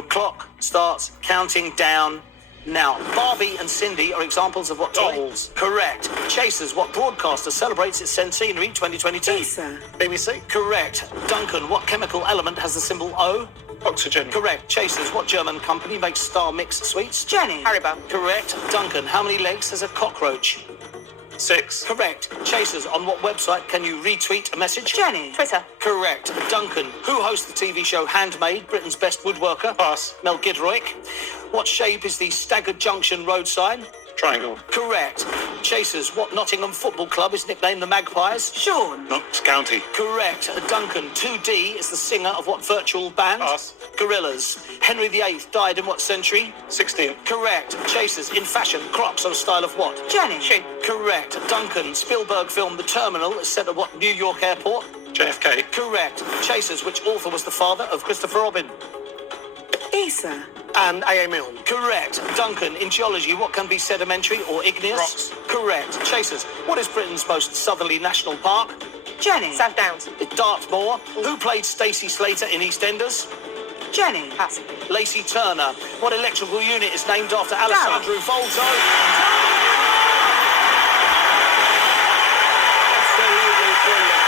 Your clock starts counting down now. Barbie and Cindy are examples of what toy? Dolls. Correct. Chasers, what broadcaster celebrates its centenary 2022? Lisa. BBC. Correct. Duncan, what chemical element has the symbol O? Oxygen. Correct. Chasers, what German company makes Star Mix sweets? Jenny. Haribo. Correct. Duncan, how many legs has a cockroach? 6. Correct. Chasers, on what website can you retweet a message? Jenny. Twitter. Correct. Duncan, who hosts the TV show Handmade, Britain's Best Woodworker? Pass. Mel Gidroic. What shape is the Staggered Junction road sign? Triangle. Correct. Chasers, what Nottingham Football Club is nicknamed the Magpies? Sean. Notts County. Correct. Duncan, 2D is the singer of what virtual band? Pass. Gorillas. Henry VIII died in what century? 16. Correct. Chasers, in fashion, Crocs are a style of what? Jenny. Shoe. Correct. Duncan, Spielberg film The Terminal is set at what New York airport? JFK. Correct. Chasers, which author was the father of Christopher Robin? Isa. And A.A. Milne. Correct. Duncan, in geology, what can be sedimentary or igneous? Rocks. Correct. Chasers, what is Britain's most southerly national park? Jenny. South Downs. Dartmoor. Who played Stacey Slater in EastEnders? Jenny. Pass. Lacey Turner. What electrical unit is named after Alessandro Volta? Absolutely brilliant.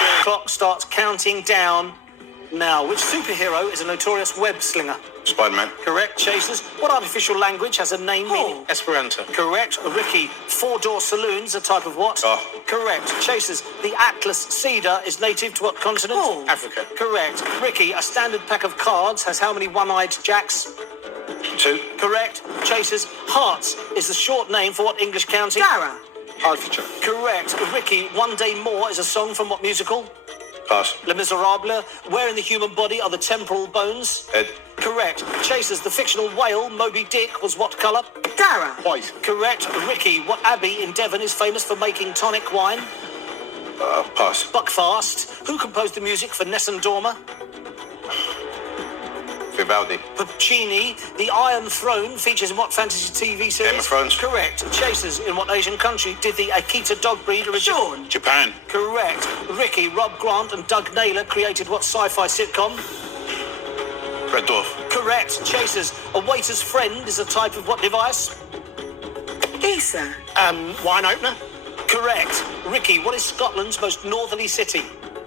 The clock starts counting down now. Which superhero is a notorious web slinger? Spider-Man. Correct. Chasers. What artificial language has a name meaning? Esperanto. Correct. Ricky, four-door saloons, a type of what? Oh. Correct. Chasers, the Atlas cedar is native to what continent? Oh. Africa. Correct. Ricky, a standard pack of cards has how many one-eyed jacks? 2. Correct. Chasers, Hearts is the short name for what English county? Dara. Hertfordshire. Correct. Ricky, One Day More is a song from what musical? Pass. Les Miserables. Where in the human body are the temporal bones? Head. Correct. Chasers, the fictional whale Moby Dick was what colour? Dara. White. Correct. Ricky, what abbey in Devon is famous for making tonic wine? Pass. Buckfast. Who composed the music for Nessun Dorma? Vivaldi. Puccini. The Iron Throne features in what fantasy TV series? Game of Thrones. Correct. Chasers, in what Asian country did the Akita dog breed originate? Sean. Japan. Correct. Ricky, Rob Grant and Doug Naylor created what sci-fi sitcom? Red Dwarf. Correct. Chasers, a waiter's friend is a type of what device? Isa. Wine opener? Correct. Ricky, what is Scotland's most northerly city?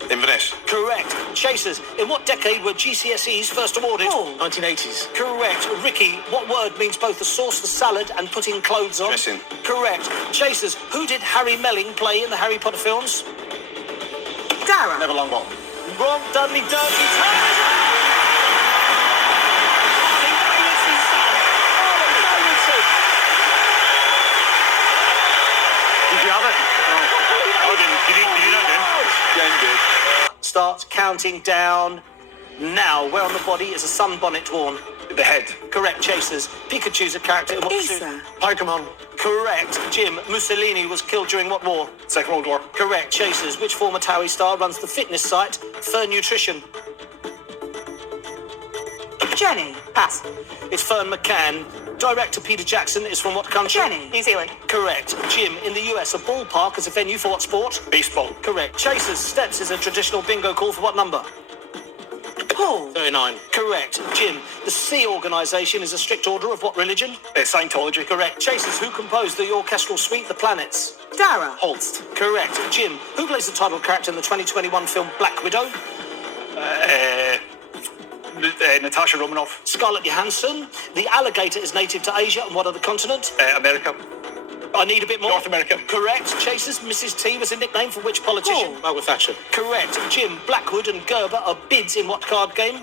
Inverness. Correct. Chasers, in what decade were GCSEs first awarded? 1980s. Correct. Ricky, what word means both the sauce for salad and putting clothes on? Dressing. Correct. Chasers, who did Harry Melling play in the Harry Potter films? Dara. Never long ball. Wrong, Dudley Dursley. Time is up! Did you have it? Oh, I didn't. Did you know then? Jen did. Starts counting down now. Where on the body is a sunbonnet worn? The head. Correct. Chasers. Pikachu's a character in what suit? Isa. Pokemon. Correct. Jim. Mussolini was killed during what war? Second World War. Correct. Chasers. Which former Towie star runs the fitness site Fern Nutrition? Jenny. Pass. It's Fern McCann. Director Peter Jackson is from what country? Jenny. New Zealand. Correct. Jim. In the US, a ballpark is a venue for what sport? Baseball. Correct. Chasers. Steps is a traditional bingo call for what number? Paul. 39. Correct. Jim. The Sea Organisation is a strict order of what religion? Scientology. Correct. Chasers. Who composed the orchestral suite The Planets? Dara. Holst. Correct. Jim. Who plays the title character in the 2021 film Black Widow? Natasha Romanoff. Scarlett Johansson. The alligator is native to Asia and what other continent? America. I need a bit more. North America. Correct. Chasers. Mrs. T was a nickname for which politician? Margaret Thatcher. Correct. Jim. Blackwood and Gerber are bids in what card game?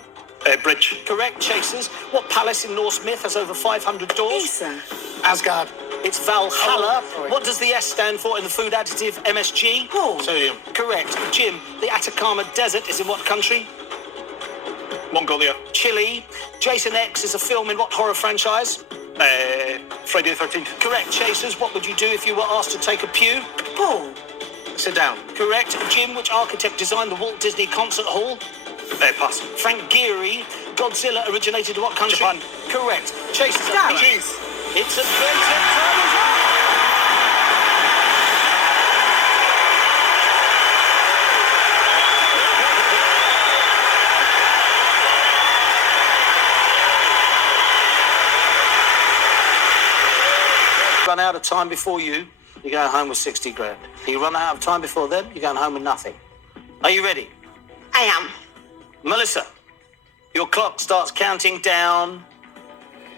Bridge. Correct. Chasers. What palace in Norse myth has over 500 doors? Isa. Asgard. It's Valhalla. Oh, sorry. What does the S stand for in the food additive MSG? Paul. Sodium. Correct. Jim. The Atacama Desert is in what country? Mongolia. Chile. Jason X is a film in what horror franchise? Friday the 13th. Correct. Chasers. What would you do if you were asked to take a pew? Paul. Sit down. Correct. Jim. Which architect designed the Walt Disney Concert Hall? Pass. Frank Gehry. Godzilla originated in what country? Japan. Correct. Chasers. Dara. It's a great of time before you, you're going home with 60 grand. If you run out of time before them, you're going home with nothing. Are you ready? I am. Melissa, your clock starts counting down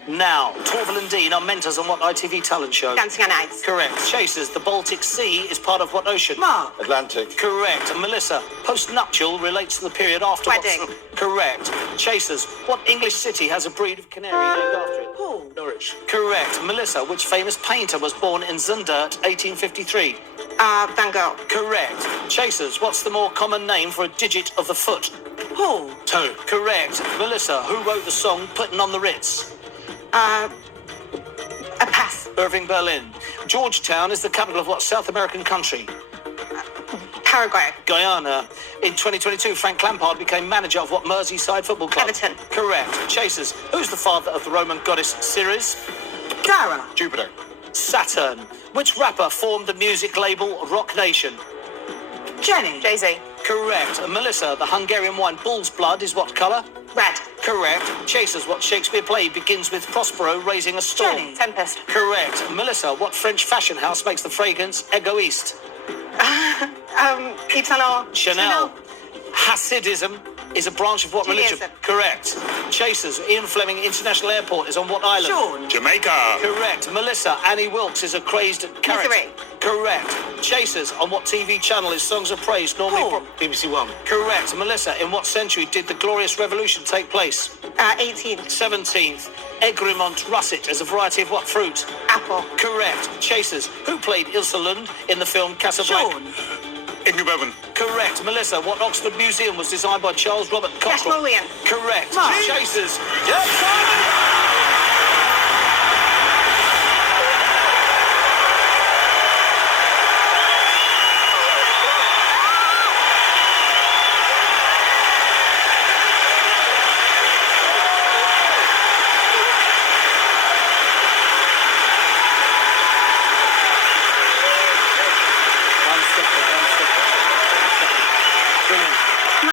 now. Torval and Dean are mentors on what ITV talent show? Dancing on Ice. Correct. Chasers, the Baltic Sea is part of what ocean? Mark. Atlantic. Correct. And Melissa, post-nuptial relates to the period after Wedding. Correct. Chasers, what English city has a breed of canary named after it? Paul. Norwich. Correct. Melissa, which famous painter was born in Zundert, 1853? Van Gogh. Correct. Chasers, what's the more common name for a digit of the foot? Paul. Toe. Correct. Melissa, who wrote the song Puttin' on the Ritz? A pass. Irving Berlin. Georgetown is the capital of what South American country? Paraguay. Guyana. In 2022, Frank Lampard became manager of what Merseyside football club? Everton. Correct. Chasers, who's the father of the Roman goddess Ceres? Dara. Jupiter. Saturn. Which rapper formed the music label Rock Nation? Jenny. Jay-Z. Correct. And Melissa, the Hungarian wine Bull's Blood is what colour? Red. Correct. Chasers, what Shakespeare play begins with Prospero raising a storm? Jenny. Tempest. Correct. Melissa, what French fashion house makes the fragrance Egoiste? Yves Saint Laurent. Chanel. Hasidism is a branch of what religion? Judaism. Correct. Chasers, Ian Fleming International Airport is on what island? Sean. Jamaica. Correct. Melissa, Annie Wilkes is a crazed character? Misery. Correct. Chasers, on what TV channel is Songs of Praise normally? Paul. BBC One. Correct. Melissa, in what century did the Glorious Revolution take place? 18. 17th. Egremont russet is a variety of what fruit? Apple. Correct. Chasers, who played Ilsa Lund in the film Casablanca? Sean. Ingrid Bevan. Correct. Melissa, what Oxford Museum was designed by Charles Robert National Cochrane? William. Correct. Mark. Chasers. Yes,